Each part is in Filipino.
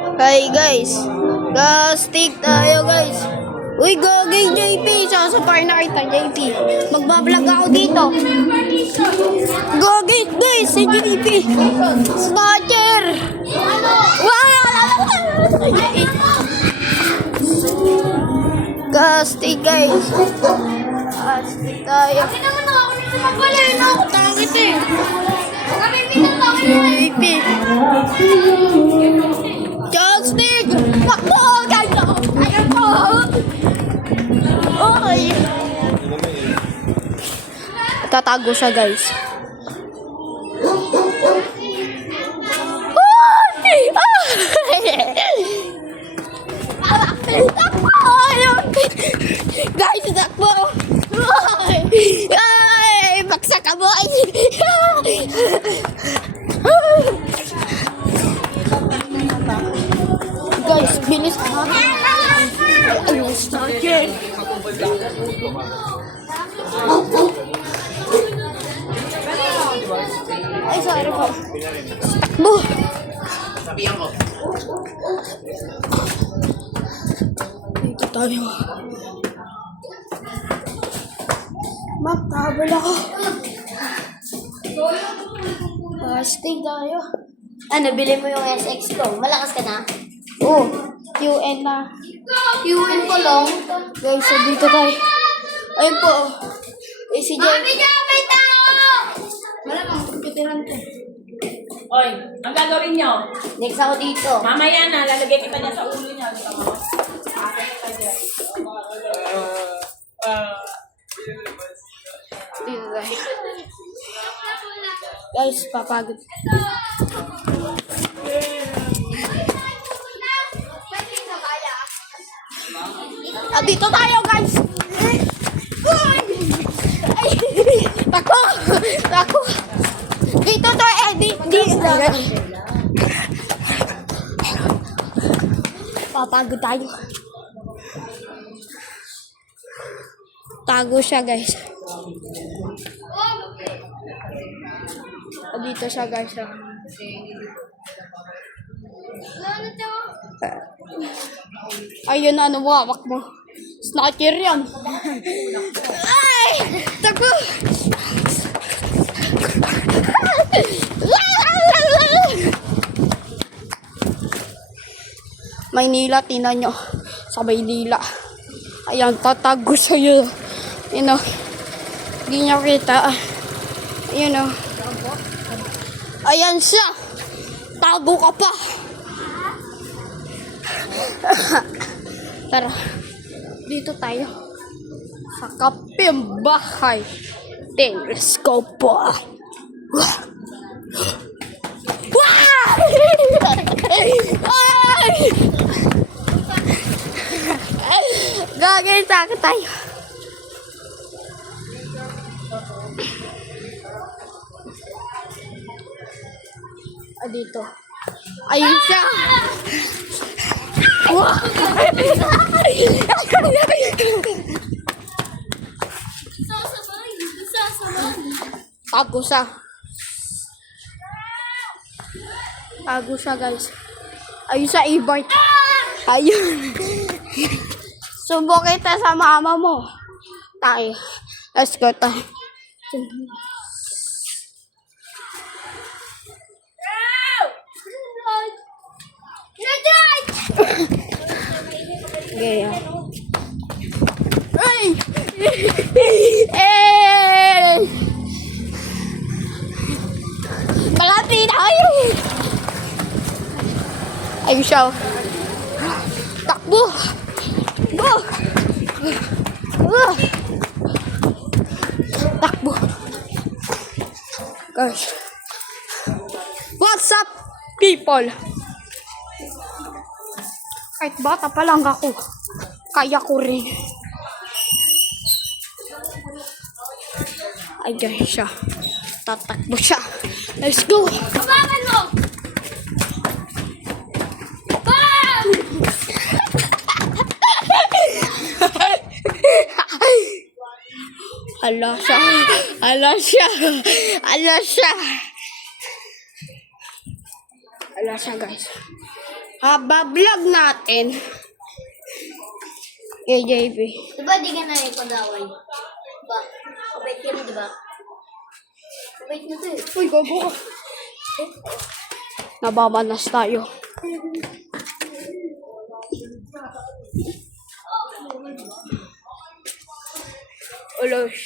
Hi guys, gastig tayo guys. Uy, gagay JP, sasapay na kita JP. Magbablog ako dito. Gagay guys, si JP. Snatcher. Gastig guys. Gastig tayo. Bakit naman nakakulit sa mapala? Nakakutangit eh. Kami pinatawin JP. Gastig. Takbo, guys. Ayaw po. Okay. Tatago siya guys. Guys, takbo! Ay, baksak ka boy! Guys, bilis ka! Ayun, stalker! Ay, sorry po. Bo! Dito tayo. Magkabal ako. Hashtag tayo. Nabili mo yung SX ko. Malakas ka na? Oh, UN na. UN ko lang. Guys, so dito tayo. Ayun po. Eh, si Jay. Mami, may tao! Wala kang komputiran ko. Oy, ang gagawin nyo? Next ako dito. Mamaya na, lalagay kita niya sa ulo niya. Dito tayo. Guys, papagod. Dito tayo, guys. Ay, tako. Tako. Dito tayo, papagod tayo. Tago siya, guys. Dito siya, guys. Ayun, ano mo, hawak mo. Snatcher yan. Ay! Tago! Maynila, tinan nyo. Sa Maynila. Ayan, tatago sa'yo. You know. Hindi niya kita. You know. Ayan siya. Tago ka pa. Tara. Dito tayo. Sa kapim bahay. Let's go po. Wah! Ay! Gagawin sa akin tayo. Dito. Ayun siya. Wow. Tago siya. Tago siya, guys. Ayun sa e-bike. Ayun. Subo kita sa mama mo. Tayo. Let's go tayo. Gaya. Ay! Eh! Malati na kayo! Ayun siya. Takbo! Takbo! Takbo! Guys. What's up, people? Kahit bata pa lang ako, kaya ko rin. Ay, guys siya. Tatakbo siya. Let's go! Kapakan mo! Bam! Ala siya. Ala siya. Ala siya. Ala siya, guys. Bablog natin. Kay JP. Diba di ka na ipag-away? Diba? Kabait ka rin, diba? Kabait na to eh. Uy, gogo ka. Nabamanas tayo. Ulos.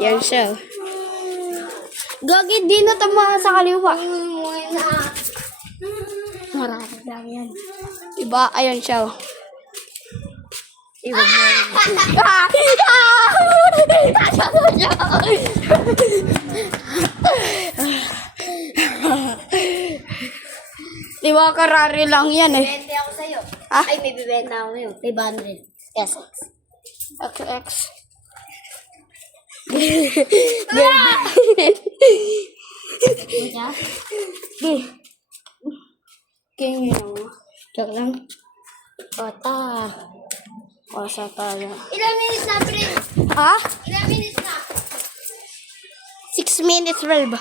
Yan siya. Gagi, di na tama sa kaliwa. Marami lang yan. Diba? Ayan siya. Iba mo. Diba karari lang yan eh. Bente ako sa'yo. Ah? Ay, may bibenta ako ngayon. 500. Yes. XX. Kuya? King yun. Joke lang. Kota. Pasa tayo. Ilang minutes na, Prin? Ha? Ilang minutes na? 6 minutes, 12.